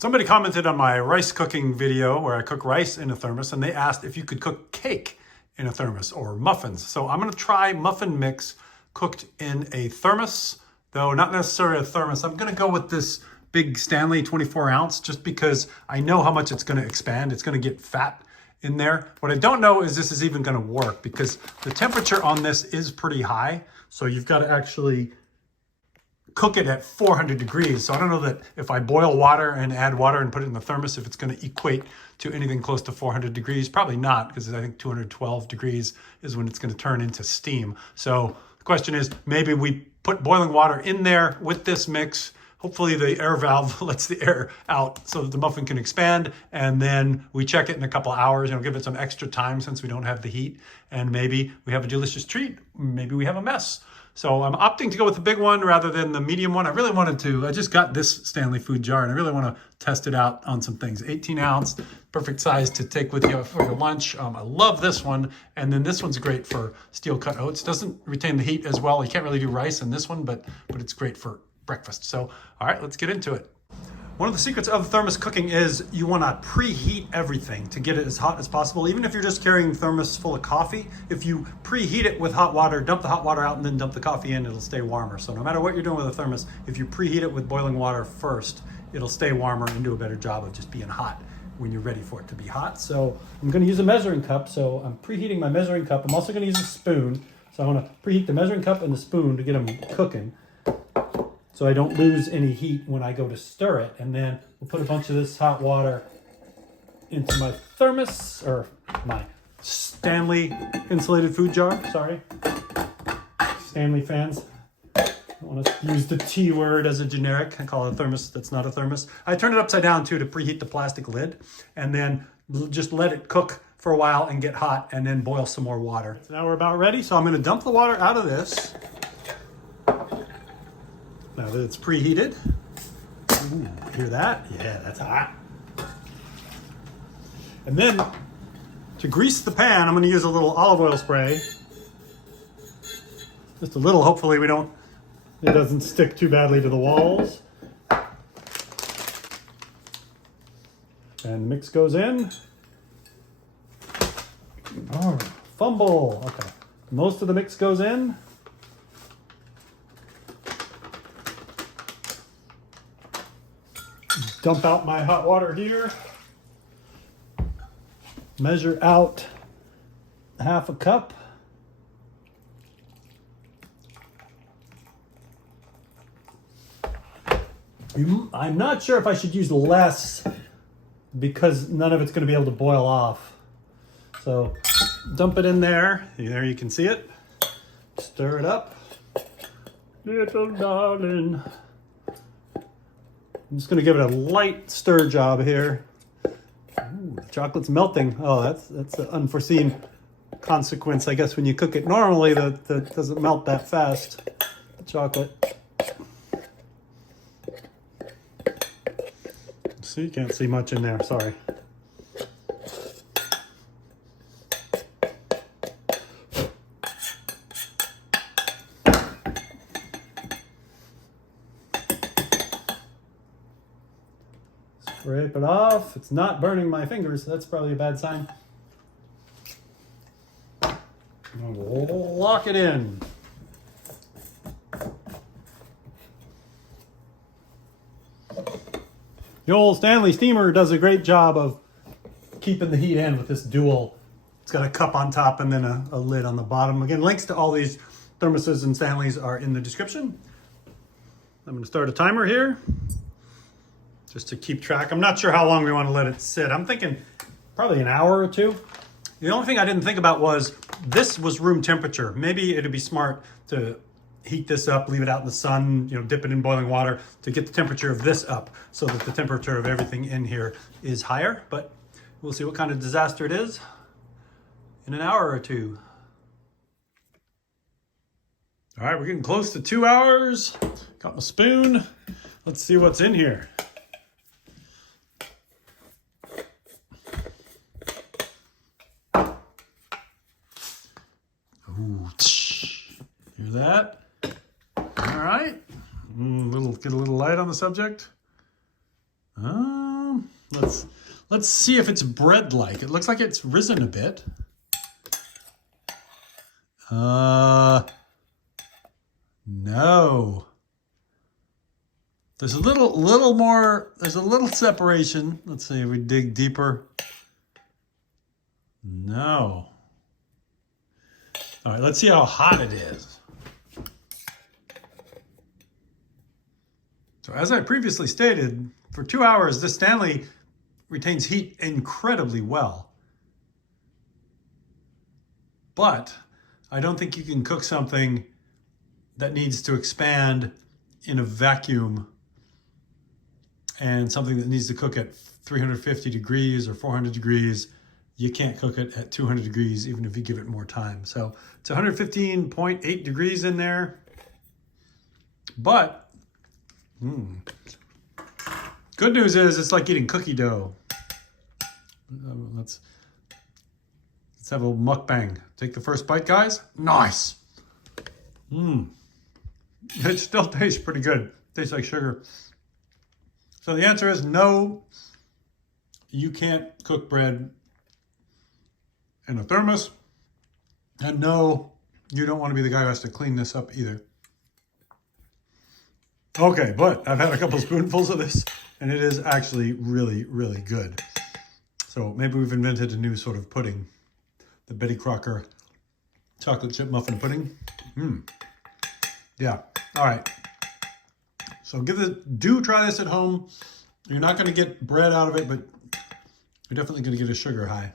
Somebody commented on my rice cooking video where I cook rice in a thermos, and they asked if you could cook cake in a thermos or muffins. So I'm gonna try muffin mix cooked in a thermos, though not necessarily a thermos. I'm gonna go with this big Stanley 24 ounce just because I know how much it's gonna expand. It's gonna get fat in there. What I don't know is this is even gonna work because the temperature on this is pretty high. So you've got to actually cook it at 400 degrees. So I don't know that if I boil water and add water and put it in the thermos, if it's going to equate to anything close to 400 degrees. Probably not, because I think 212 degrees is when it's going to turn into steam. So the question is, maybe we put boiling water in there with this mix. Hopefully the air valve lets the air out so that the muffin can expand, and then we check it in a couple of hours, give it some extra time since we don't have the heat, and maybe we have a delicious treat. Maybe we have a mess. So I'm opting to go with the big one rather than the medium one. I just got this Stanley food jar and I really want to test it out on some things. 18 ounce, perfect size to take with you for your lunch. I love this one. And then this one's great for steel cut oats. Doesn't retain the heat as well. You can't really do rice in this one, but it's great for breakfast. So, all right, let's get into it. One of the secrets of thermos cooking is you want to preheat everything to get it as hot as possible. Even if you're just carrying a thermos full of coffee, if you preheat it with hot water, dump the hot water out and then dump the coffee in, it'll stay warmer. So no matter what you're doing with a thermos, if you preheat it with boiling water first, it'll stay warmer and do a better job of just being hot when you're ready for it to be hot. So I'm going to use a measuring cup. So I'm preheating my measuring cup. I'm also going to use a spoon. So I want to preheat the measuring cup and the spoon to get them cooking, so I don't lose any heat when I go to stir it. And then we'll put a bunch of this hot water into my thermos, or my Stanley insulated food jar, sorry. Stanley fans. I want to use the T word as a generic. I call it a thermos that's not a thermos. I turn it upside down too to preheat the plastic lid, and then just let it cook for a while and get hot, and then boil some more water. So now we're about ready, so I'm going to dump the water out of this. Now that it's preheated. Ooh, hear that? Yeah, that's hot. And then to grease the pan, I'm going to use a little olive oil spray. Just a little, hopefully it doesn't stick too badly to the walls. And the mix goes in. Oh, fumble. Okay. Most of the mix goes in. Dump out my hot water here. Measure out half a cup. I'm not sure if I should use less because none of it's going to be able to boil off. So dump it in there. There you can see it. Stir it up. Little darling. I'm just going to give it a light stir job here. Ooh, the chocolate's melting. Oh, that's an unforeseen consequence, I guess, when you cook it. Normally, that doesn't melt that fast, the chocolate. See, you can't see much in there, sorry. Scrape it off. It's not burning my fingers. That's probably a bad sign. We'll lock it in. The old Stanley steamer does a great job of keeping the heat in with this dual. It's got a cup on top and then a lid on the bottom. Again, links to all these thermoses and Stanleys are in the description. I'm going to start a timer here, just to keep track. I'm not sure how long we want to let it sit. I'm thinking probably an hour or two. The only thing I didn't think about was this was room temperature. Maybe it'd be smart to heat this up, leave it out in the sun, dip it in boiling water to get the temperature of this up so that the temperature of everything in here is higher. But we'll see what kind of disaster it is in an hour or two. All right, we're getting close to 2 hours. Got my spoon. Let's see what's in here. Ooh, hear that? All right. Get a little light on the subject. Let's see if it's bread-like. It looks like it's risen a bit. No. There's a little more, there's a little separation. Let's see if we dig deeper. No. All right, let's see how hot it is. So as I previously stated, for 2 hours, this Stanley retains heat incredibly well. But I don't think you can cook something that needs to expand in a vacuum and something that needs to cook at 350 degrees or 400 degrees. You can't cook it at 200 degrees even if you give it more time. So it's 115.8 degrees in there. But good news is it's like eating cookie dough. Let's have a little mukbang. Take the first bite, guys. Nice. It still tastes pretty good. Tastes like sugar. So the answer is no, you can't cook bread in a thermos. And no, you don't want to be the guy who has to clean this up either. Okay, but I've had a couple spoonfuls of this and it is actually really, really good. So maybe we've invented a new sort of pudding. The Betty Crocker chocolate chip muffin pudding. Yeah, all right. So do try this at home. You're not gonna get bread out of it, but you're definitely gonna get a sugar high.